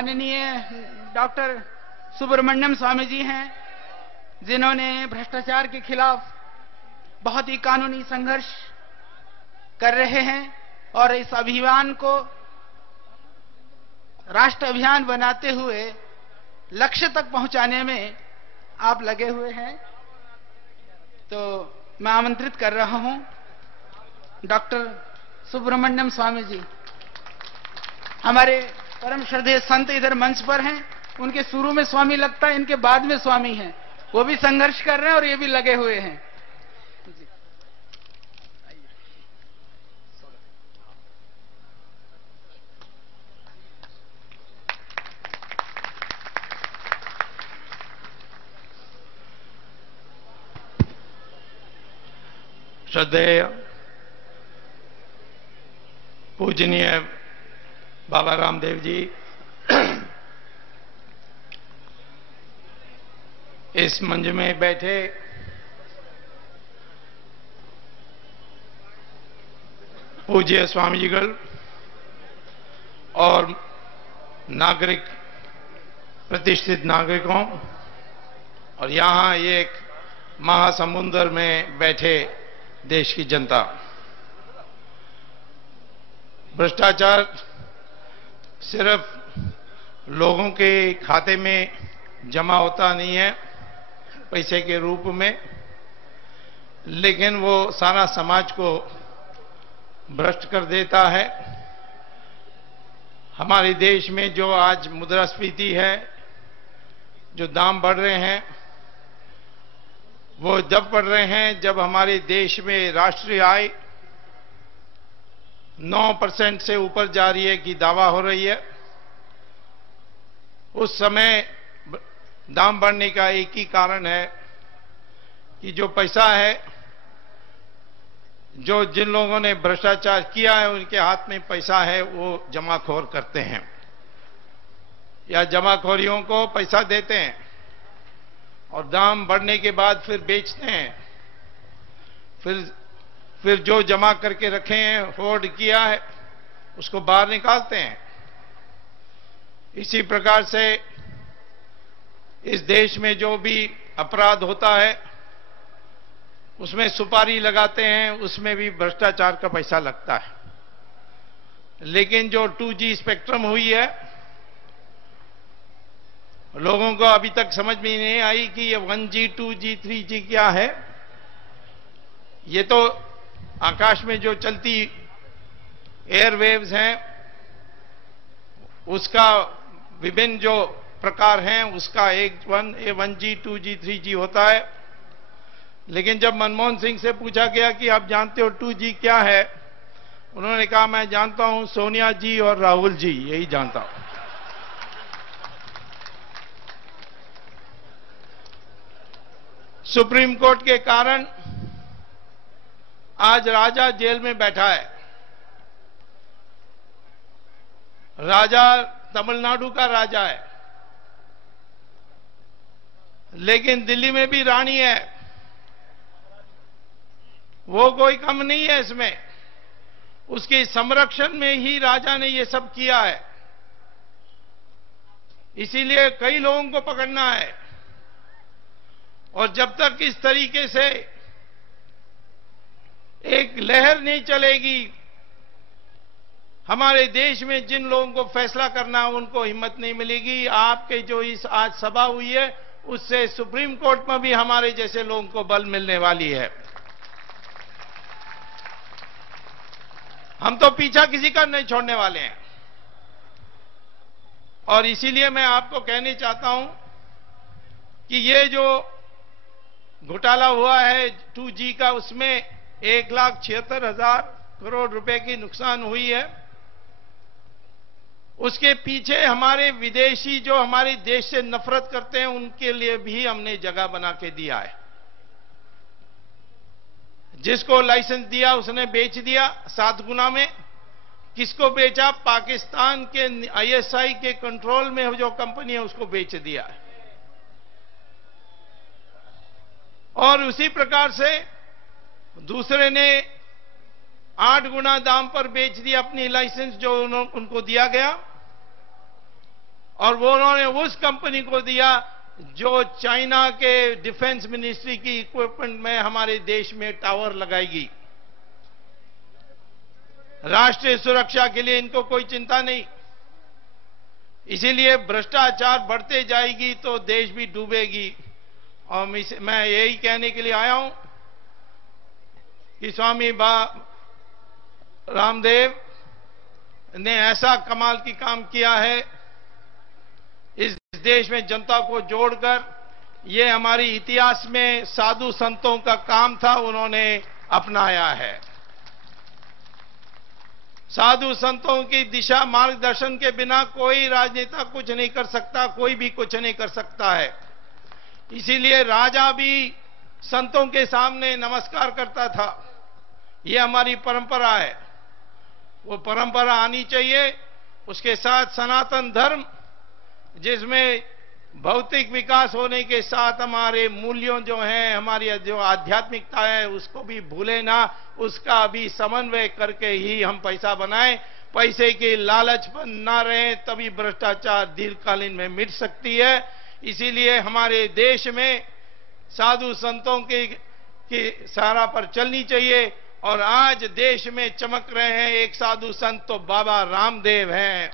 माननीय डॉक्टर सुब्रमण्यम स्वामी जी हैं, जिन्होंने भ्रष्टाचार के खिलाफ बहुत ही कानूनी संघर्ष कर रहे हैं और इस अभियान को राष्ट्र अभियान बनाते हुए लक्ष्य तक पहुंचाने में आप लगे हुए हैं। तो मैं आमंत्रित कर रहा हूं डॉक्टर सुब्रमण्यम स्वामी जी। हमारे परम श्रद्धेय संत इधर मंच पर हैं। उनके शुरू में स्वामी लगता है, इनके बाद में स्वामी हैं। वो भी संघर्ष कर रहे हैं और ये भी लगे हुए हैं। श्रद्धेय पूजनीय बाबा रामदेव जी, इस मंच में बैठे पूज्य स्वामी जीगल और नागरिक, प्रतिष्ठित नागरिकों, और यहां एक महासमुंदर में बैठे देश की जनता। भ्रष्टाचार सिर्फ लोगों के खाते में जमा होता नहीं है पैसे के रूप में, लेकिन वो सारा समाज को भ्रष्ट कर देता है। हमारे देश में जो आज मुद्रास्फीति है, जो दाम बढ़ रहे हैं, वो जब बढ़ रहे हैं जब हमारे देश में राष्ट्रीय आय 9% से ऊपर जा रही है कि दावा हो रही है। उस समय दाम बढ़ने का एक ही कारण है कि जो पैसा है, जो जिन लोगों ने भ्रष्टाचार किया है उनके हाथ में पैसा है, वो जमाखोर करते हैं या जमाखोरियों को पैसा देते हैं और दाम बढ़ने के बाद फिर बेचते हैं। फिर जो जमा करके रखे हैं, होर्ड किया है, उसको बाहर निकालते हैं। इसी प्रकार से इस देश में जो भी अपराध होता है उसमें सुपारी लगाते हैं, उसमें भी भ्रष्टाचार का पैसा लगता है। लेकिन जो 2G स्पेक्ट्रम हुई है, लोगों को अभी तक समझ में नहीं आई कि ये 1G, 2G, 3G क्या है। ये तो आकाश में जो चलती एयरवेव्स हैं, उसका विभिन्न जो प्रकार हैं, उसका एक 1G, 2G, 3G होता है। लेकिन जब मनमोहन सिंह से पूछा गया कि आप जानते हो 2G क्या है, उन्होंने कहा मैं जानता हूं सोनिया जी और राहुल जी, यही जानता हूं। सुप्रीम कोर्ट के कारण आज राजा जेल में बैठा है। राजा तमिलनाडु का राजा है, लेकिन दिल्ली में भी रानी है। वो कोई कम नहीं है इसमें। उसके संरक्षण में ही राजा ने ये सब किया है। इसीलिए कई लोगों को पकड़ना है। और जब तक इस तरीके से एक लहर नहीं चलेगी, हमारे देश में जिन लोगों को फैसला करना है उनको हिम्मत नहीं मिलेगी। आपके जो इस आज सभा हुई है, उससे सुप्रीम कोर्ट में भी हमारे जैसे लोगों को बल मिलने वाली है। हम तो पीछा किसी का नहीं छोड़ने वाले हैं। और इसीलिए मैं आपको कहना चाहता हूं कि ये जो घोटाला हुआ है 2G का, उसमें 1,76,000 करोड़ रुपए की नुकसान हुई है। उसके पीछे हमारे विदेशी जो हमारे देश से नफरत करते हैं, उनके लिए भी हमने जगह बना के दिया है। जिसको लाइसेंस दिया उसने बेच दिया 7 गुना में। किसको बेचा? पाकिस्तान के ISI के कंट्रोल में जो कंपनी है उसको बेच दिया है। और उसी प्रकार से दूसरे ने 8 गुना दाम पर बेच दिया अपनी लाइसेंस जो उनको दिया गया। और वो उन्होंने उस कंपनी को दिया जो चाइना के डिफेंस मिनिस्ट्री की इक्विपमेंट में हमारे देश में टावर लगाएगी। राष्ट्रीय सुरक्षा के लिए इनको कोई चिंता नहीं। इसीलिए भ्रष्टाचार बढ़ते जाएगी तो देश भी डूबेगी। और मैं यही कहने के लिए आया हूं कि स्वामी रामदेव ने ऐसा कमाल की काम किया है इस देश में जनता को जोड़कर। ये हमारी इतिहास में साधु संतों का काम था, उन्होंने अपनाया है। साधु संतों की दिशा मार्गदर्शन के बिना कोई राजनेता कुछ नहीं कर सकता, कोई भी कुछ नहीं कर सकता है। इसीलिए राजा भी संतों के सामने नमस्कार करता था। ये हमारी परंपरा है, वो परंपरा आनी चाहिए। उसके साथ सनातन धर्म, जिसमें भौतिक विकास होने के साथ हमारे मूल्यों जो हैं, हमारी जो आध्यात्मिकता है, उसको भी भूले ना, उसका भी समन्वय करके ही हम पैसा बनाएं। पैसे की लालच पर ना रहें, तभी भ्रष्टाचार दीर्घकालीन में मिट सकती है। इसीलिए हमारे देश में साधु संतों की सहारा पर चलनी चाहिए। और आज देश में चमक रहे हैं एक साधु संत तो बाबा रामदेव हैं,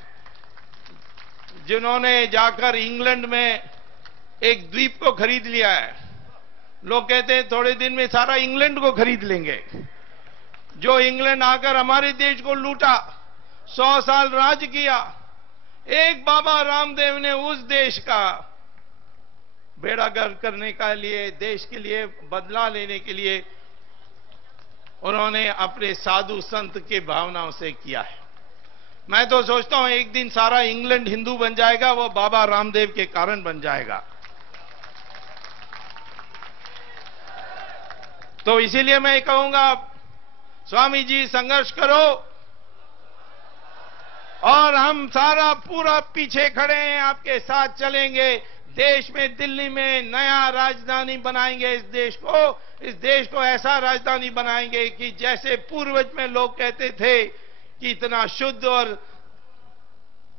जिन्होंने जाकर इंग्लैंड में एक द्वीप को खरीद लिया है। लोग कहते हैं थोड़े दिन में सारा इंग्लैंड को खरीद लेंगे। जो इंग्लैंड आकर हमारे देश को लूटा, 100 साल राज किया, एक बाबा रामदेव ने उस देश का बेड़ा गर्क करने के लिए, देश के लिए बदला लेने के लिए उन्होंने अपने साधु संत की भावनाओं से किया है। मैं तो सोचता हूं एक दिन सारा इंग्लैंड हिंदू बन जाएगा, वो बाबा रामदेव के कारण बन जाएगा। तो इसीलिए मैं कहूंगा, स्वामी जी संघर्ष करो और हम सारा पूरा पीछे खड़े हैं, आपके साथ चलेंगे। देश में, दिल्ली में नया राजधानी बनाएंगे इस देश को ऐसा राजधानी बनाएंगे कि जैसे पूर्वज में लोग कहते थे कि इतना शुद्ध और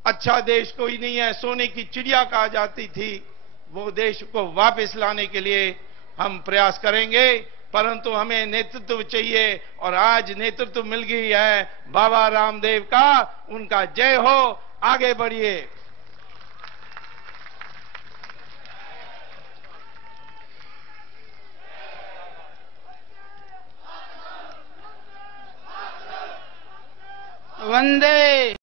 अच्छा देश कोई नहीं है, सोने की चिड़िया कहा जाती थी, वो देश को वापस लाने के लिए हम प्रयास करेंगे। परंतु हमें नेतृत्व चाहिए और आज नेतृत्व मिल गई है बाबा रामदेव का। उनका जय हो, आगे बढ़िए। वंदे